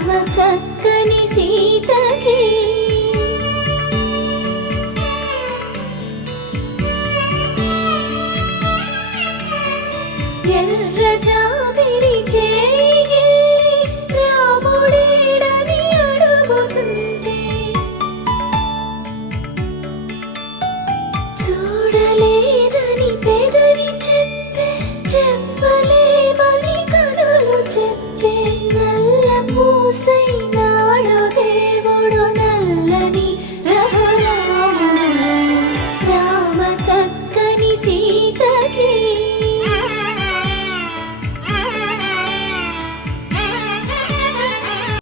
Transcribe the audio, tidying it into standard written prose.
రామ చక్కని సీతకి ఎర్ర జాబిలి చేయి రాముడేడని అడుగుతుంటే చూడలేదని పెదవి చెప్పలేమని కనులు చెప్పే నల్ల పూసై